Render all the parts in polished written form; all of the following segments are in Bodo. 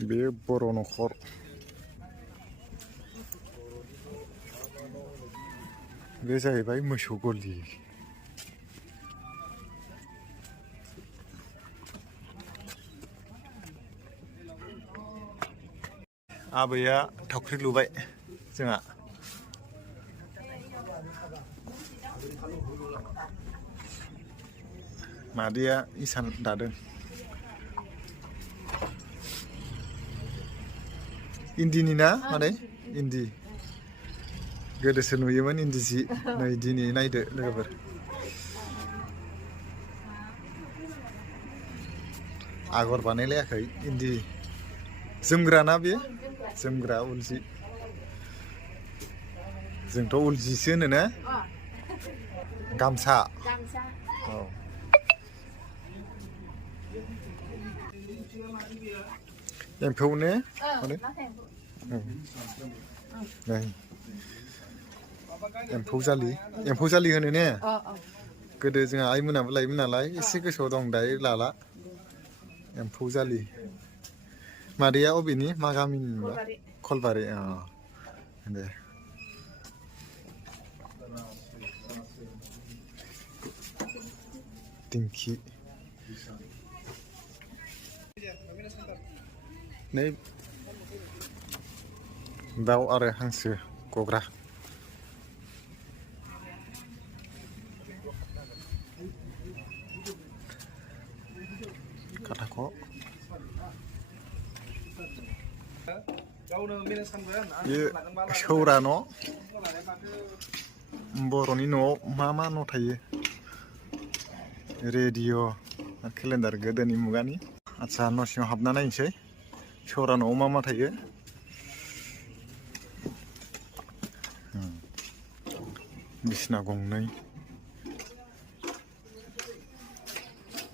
बे बर' न'खर बे जाहैबाय मोसौ गलि। आबैया थावख्रि लुबाय जोंहा। मादैया इसान दादों। इन्दिनि ना मादै? इन्दि गोदोसो नुयोमोन इन्दि जि, नै दिनै नायदो लोगोफोर। आगर बानायलायाखै, इन्दि जोमग्रा ना बे? जोमग्रा उल जि। जोंथ' उल जिसो होनो ना? गामसा। औ। एम्फौ ने मादै? नै एम्फौ जालि होनो ने? गोदो जोंहा आइमोनाबो लायोमोन नालाय एसे गोसोआव दं, दायो लाला। एम्फौ जालि। मादैया अबेनि? मा गामिनि मोनबा? खलबारि। अ दे। दिंखि। नै दाउ आरो हांसो गग्रा। खाथाख'। बेयो सौरा न'। बर'नि न'आव मा मा न' थायो? रेडिअ', केलेन्डार गोदोनि मुगानि। आदसा न' सिङाव हाबना नायनोसै सौरा न'आव मा मा थायो। बिसना गंनै।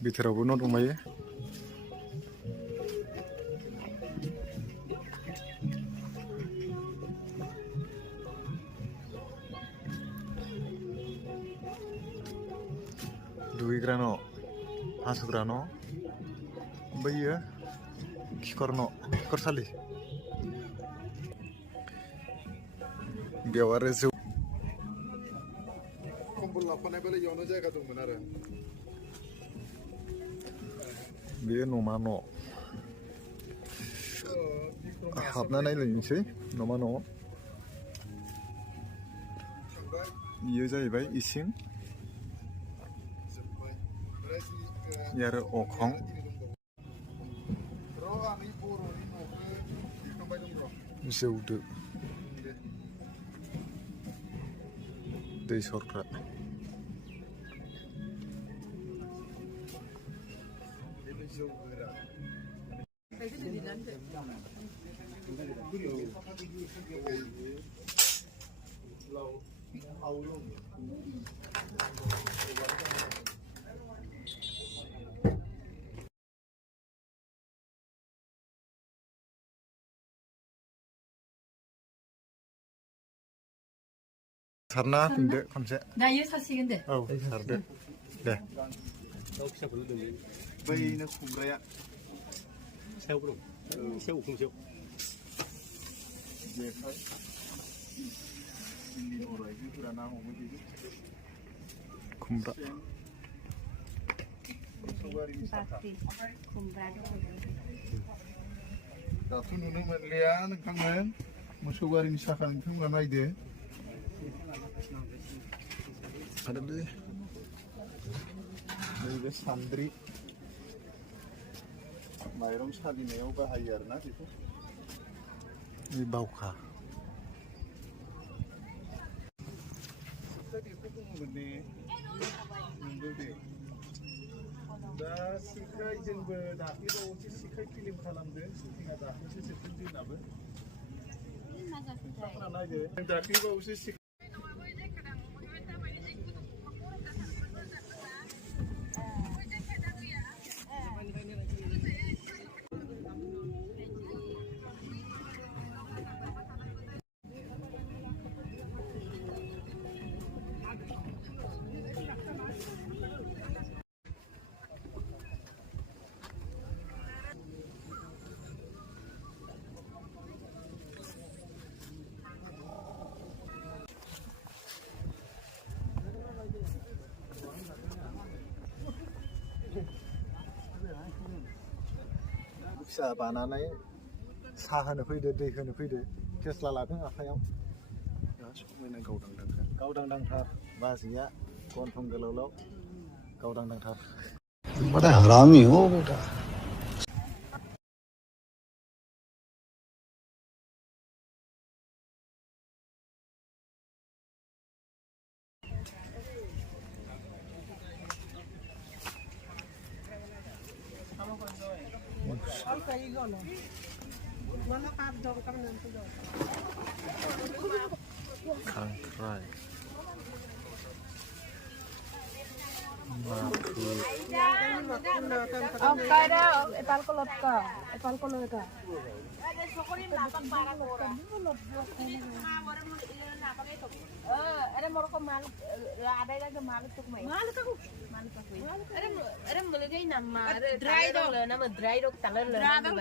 बिथोरावबो न' दंबायो। दुगैग्रा न', हासुग्रा न', बैयो खिखर न', खिखरसालि। बेयाव आरो जौ। कम्बल लाफानाय बालाय इयावनो जायगा दंमोन आरो। बेयो न'मा न'। हाबना नायलायनोसै न'मा न'आव। बियो जाहैबाय इसिं। आरो अखं। जौदो। दै सरग्रा। सारना होफिनदो खनसे। दायो सारसिगोन दे। औ सारदो दे। बैनो खुमब्राया सायाव दं। सायाव उखुमसेयाव। जेखाइ जोंनि बर' आइजोफोरा ना हमो बेजों। खुमब्रा। दाथ' नुनो मोनलिया नोंथांमोन मोसौ गारिनि साखा नोंथांमोना नायदो। आरो नैबे सान्द्रि माइरं सालिनायाव बाहायो आरोना बेखौ। बे बावखा। बेखौ बुङोमोन ने? नंगौ दे। दा सिखाय जोंबो दाख्लैबावैसो सिखाय फिल्म खालामदों, शुटिंआ दाख्लैसो जोबदों जोंनाबो। नायदो दाख्लैबावैसो फिसा बानानै सा होनो फैदो दै होनो फैदो केसला लादों आखायाव समायना गावदांथार बाजैया गन्थं गोलावलाव गावदांथार बड़ा हरामी हो बेटा खांख्राइ Dry dog.